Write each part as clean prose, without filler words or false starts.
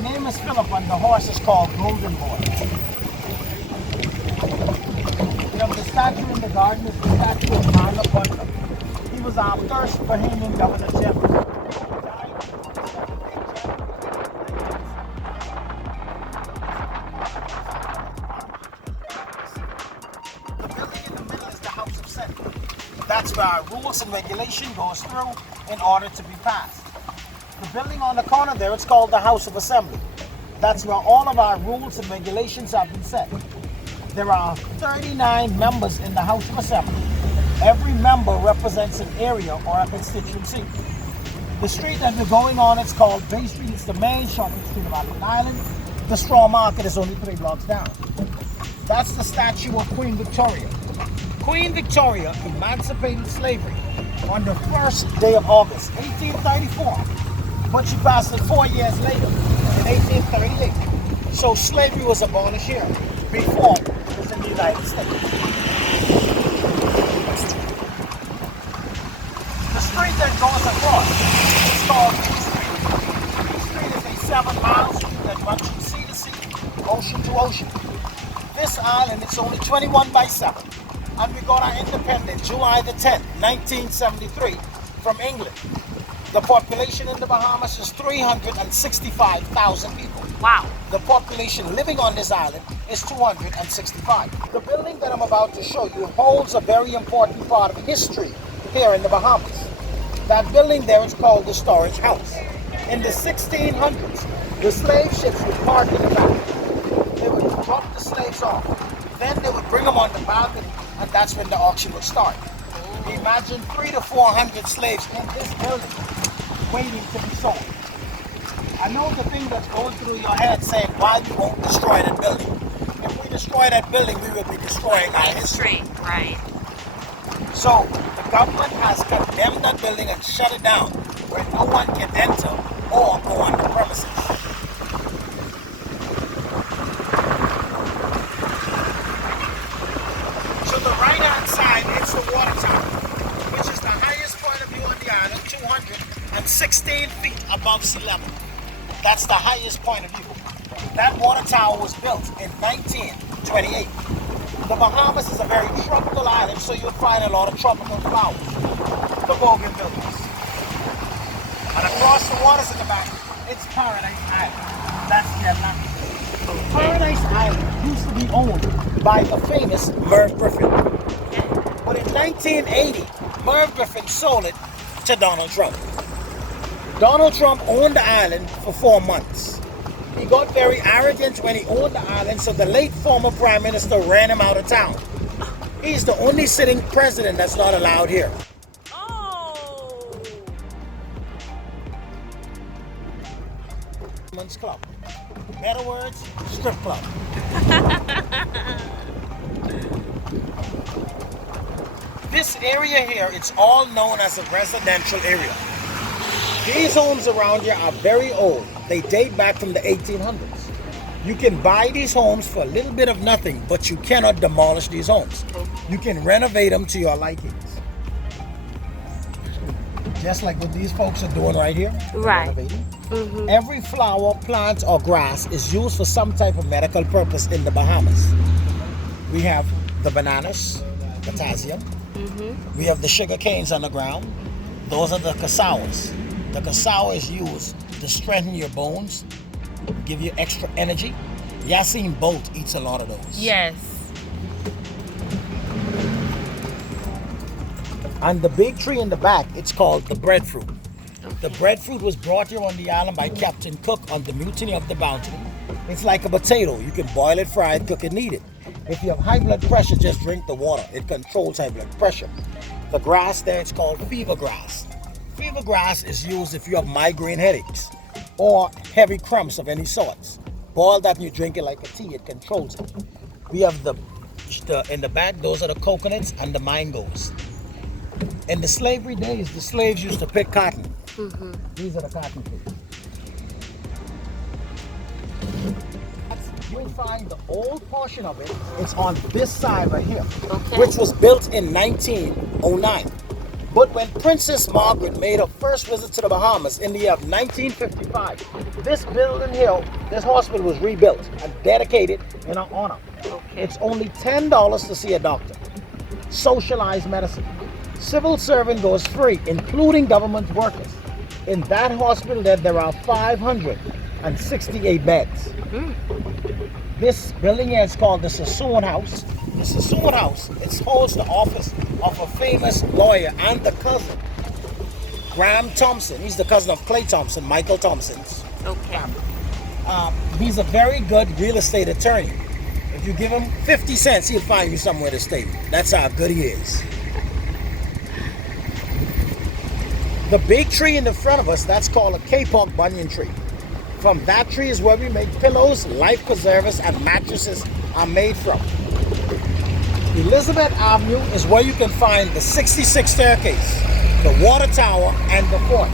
My name is Philip and the horse is called Golden Boy. We have the statue in the garden is the statue of Marla Butler. He was our first Bahamian Governor General. The building in the middle is the House of Senate. That's where our rules and regulation goes through in order to be passed. The building on the corner there, it's called the House of Assembly. That's where all of our rules and regulations have been set. There are 39 members in the House of Assembly. Every member represents an area or a constituency. The street that we're going on, it's called Bay Street. It's the main shopping street of Island Island. The straw market is only 3 blocks down. That's the statue of Queen Victoria. Queen Victoria emancipated slavery on the first day of August, 1834. But she passed it 4 years later, in 1838. So slavery was abolished here before it was in the United States. The street that goes across is called King Street. King Street is a 7-mile street that runs from sea to sea, ocean to ocean. This island is only 21 by 7, and we got our independence July the 10th, 1973, from England. The population in the Bahamas is 365,000 people. Wow. The population living on this island is 265. The building that I'm about to show you holds a very important part of history here in the Bahamas. That building there is called the Storage House. In the 1600s, the slave ships would park in the back. They would drop the slaves off. Then they would bring them on the balcony, and that's when the auction would start. Imagine 300 to 400 slaves in this building waiting to be sold. I know the thing that's going through your head saying why you won't destroy that building. If we destroy that building, we will be destroying our history. Right. So the government has condemned that building and shut it down where no one can enter or go on the premises. To the right-hand side, it's the water tower, which is the highest point of view on the island, 216 feet above sea level. That's the highest point of view. That water tower was built in 1928. The Bahamas is a very tropical island, so you'll find a lot of tropical flowers, the bougainvilleas. And across the waters at the back, it's Paradise Island. That's the Atlantic. Paradise Island used to be owned by the famous Merv Griffin. But in 1980, Merv Griffin sold it to Donald Trump. Donald Trump owned the island for 4 months. He got very arrogant when he owned the island, so the late former Prime Minister ran him out of town. He's the only sitting president that's not allowed here. Oh. Men's Club. Better words, strip club. This area here, it's all known as a residential area. These homes around here are very old. They date back from the 1800s. You can buy these homes for a little bit of nothing, but you cannot demolish these homes. You can renovate them to your likings. Just like what these folks are doing right here. Right. Renovating. Every flower, plant, or grass is used for some type of medical purpose in the Bahamas. We have the bananas, potassium. We have the sugar canes on the ground. Those are the cassawas. The cassava is used to strengthen your bones, give you extra energy. Yasin Bolt eats a lot of those. Yes. And the big tree in the back, it's called the breadfruit. The breadfruit was brought here on the island by Captain Cook on the Mutiny of the Bounty. It's like a potato. You can boil it, fry it, cook it, and eat it. If you have high blood pressure, just drink the water. It controls high blood pressure. The grass there, it's called fever grass. Fever grass is used if you have migraine headaches or heavy cramps of any sorts. Boil that and you drink it like a tea. It controls it. We have the in the back, those are the coconuts and the mangoes. In the slavery days, the slaves used to pick cotton. These are the cotton trees. You'll find the old portion of it. It's on this side right here, which was built in 1909. But when Princess Margaret made her first visit to the Bahamas in the year of 1955, this building here, this hospital was rebuilt and dedicated in her honor. Okay. It's only $10 to see a doctor. Socialized medicine. Civil servant goes free, including government workers. In that hospital, there are 568 beds. This building here is called the Sassoon House. The Sassoon House, it holds the office of a famous lawyer and the cousin, Graham Thompson. He's the cousin of Clay Thompson, Michael Thompson's Okay. family. He's a very good real estate attorney. If you give him 50 cents, he'll find you somewhere to stay. That's how good he is. The big tree in the front of us, that's called a Kapok banyan tree. From that tree is where we make pillows, life preservers, and mattresses are made from. Elizabeth Avenue is where you can find the 66 staircase, the water tower, and the fort.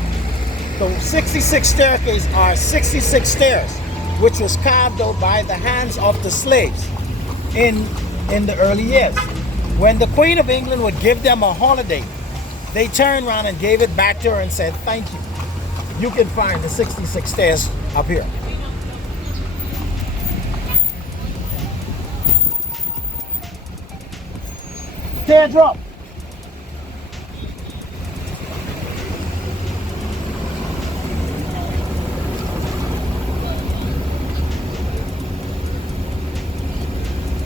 The 66 staircase are 66 stairs, which was carved out by the hands of the slaves in the early years. When the Queen of England would give them a holiday, they turned around and gave it back to her and said, thank you. You can find the 66 stairs up here. Teardrop.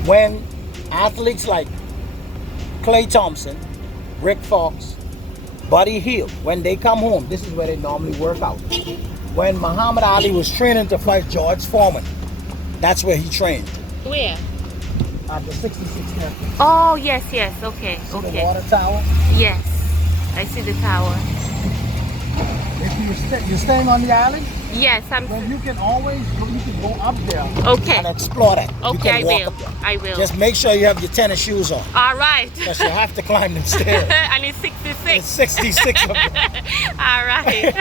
When athletes like Clay Thompson, Rick Fox, Buddy Hield, when they come home, this is where they normally work out. When Muhammad Ali was training to fight George Foreman, that's where he trained. Where? At the 66 staircase. Oh, yes, yes. Okay, See the okay. water tower? Yes, I see the tower. If you're staying on the island, Yes, I'm. well, you can always go up there Okay. and explore that. You Okay, I can walk will. up there. I will. Just make sure you have your tennis shoes on, All right. because you have to climb them stairs. And it's 66. It's 66 of them. All right.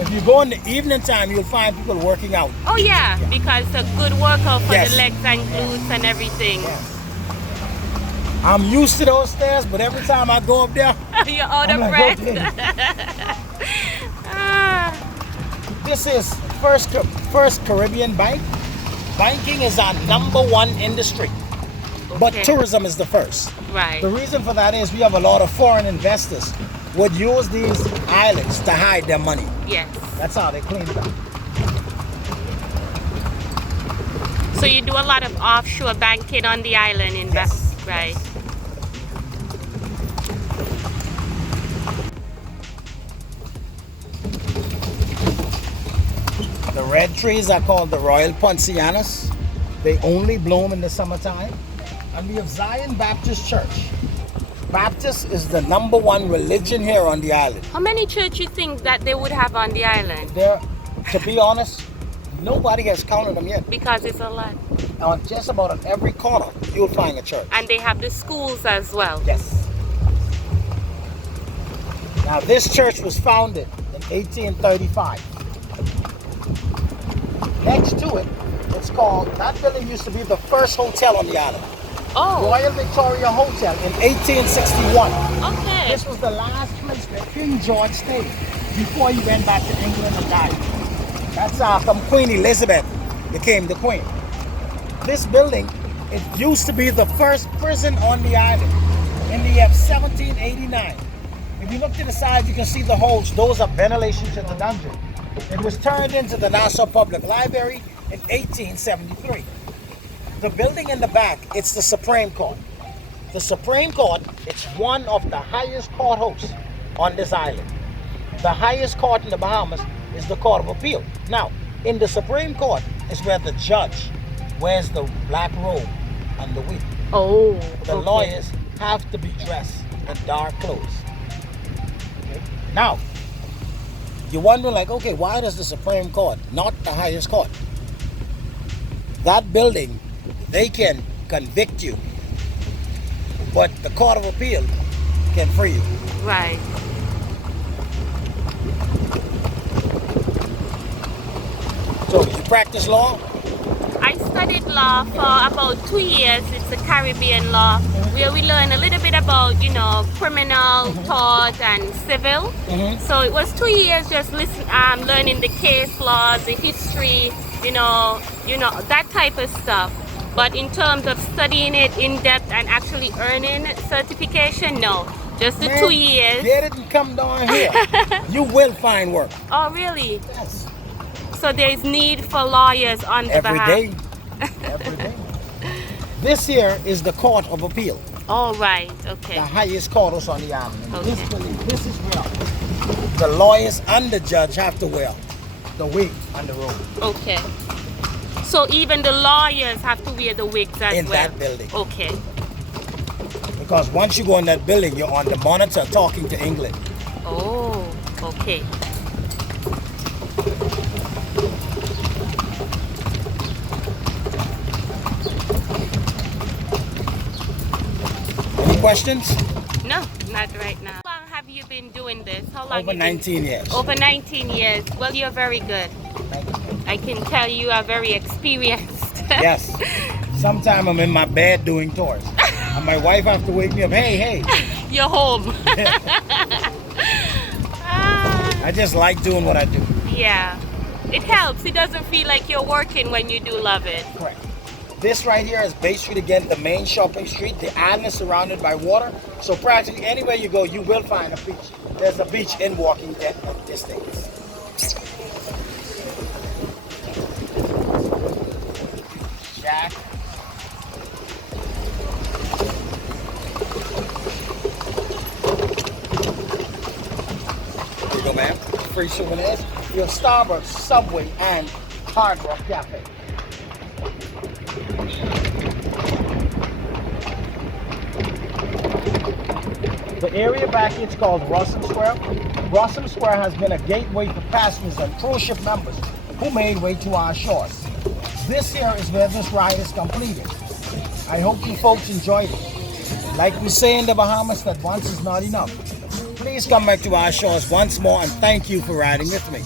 If you go in the evening time, you'll find people working out. Oh yeah, because it's a good workout for Yes. the legs and glutes and everything. Yes. I'm used to those stairs, but every time I go up there, You're out I'm of like, breath. okay. Ah, This is first Caribbean bank. Banking is our #1 industry, but Okay. tourism is the first. right. The reason for that is we have a lot of foreign investors would use these islands to hide their money. Yes. That's how they clean it up. So you do a lot of offshore banking on the island in Yes. right. The red trees are called the Royal Poncianas. They only bloom in the summertime. And we have Zion Baptist Church. Baptist is the #1 religion here on the island. How many churches you think that they would have on the island? There, to be honest, nobody has counted them yet. Because it's a lot. On just about on every corner, you'll find a church. And they have the schools as well. Yes. Now, this church was founded in 1835. Next to it, it's called, that building used to be the first hotel on the island. Oh, Royal Victoria Hotel in 1861. okay. This was the last place where King George stayed before he went back to England and died. That's from Queen Elizabeth became the queen. This building, it used to be the first prison on the island in the year 1789. If you look to the side, you can see the holes. Those are ventilation to the dungeon. It was turned into the Nassau Public Library in 1873. The building in the back, it's the Supreme Court. The Supreme Court, it's one of the highest courthouses on this island. The highest court in the Bahamas is the Court of Appeal. Now, in the Supreme Court is where the judge wears the black robe and the wig. Oh, The okay. lawyers have to be dressed in dark clothes. Okay? Now, you're wondering like, okay, why does the Supreme Court, not the highest court? That building, they can convict you, but the Court of Appeal can free you. Right. So you practice law, I studied law for about 2 years. It's a Caribbean law where we learn a little bit about, you know, criminal, tort, and civil. So it was 2 years just learning the case laws, the history, you know, that type of stuff. But in terms of studying it in depth and actually earning certification, no. Just the 2 years. Get it and come down here. You will find work. Oh, really? Yes. So there's need for lawyers on the Every Bahamas. day. Every day. This here is the Court of Appeal. Oh, right. Okay. The highest court is on the island. Okay. This is where the lawyers and the judge have to wear the wig on the robe. Okay. So even the lawyers have to wear the wigs as In well? that building. Okay. Because once you go in that building, you're on the monitor talking to England. Oh, okay. Any questions? No, not right now. How long have you been doing this? How long? Over you been- 19 years. Over 19 years. Well, you're very good. I can tell you are very experienced. Yes. Sometimes I'm in my bed doing tours. And my wife have to wake me up. Hey. You're home. I just like doing what I do. Yeah. It helps. It doesn't feel like you're working when you do love it. Correct. This right here is Bay Street again, the main shopping street. The island is surrounded by water. So practically anywhere you go, you will find a beach. There's a beach in walking distance. Jack. Here you go, ma'am. Free souvenirs. Your Starbucks, Subway, and Hard Rock Cafe. The area back here is called Rossum Square. Rossum Square has been a gateway for passengers and cruise ship members who made way to our shores. This here is where this ride is completed. I hope you folks enjoyed it. Like we say in the Bahamas, that once is not enough. Please come back to our shores once more and thank you for riding with me.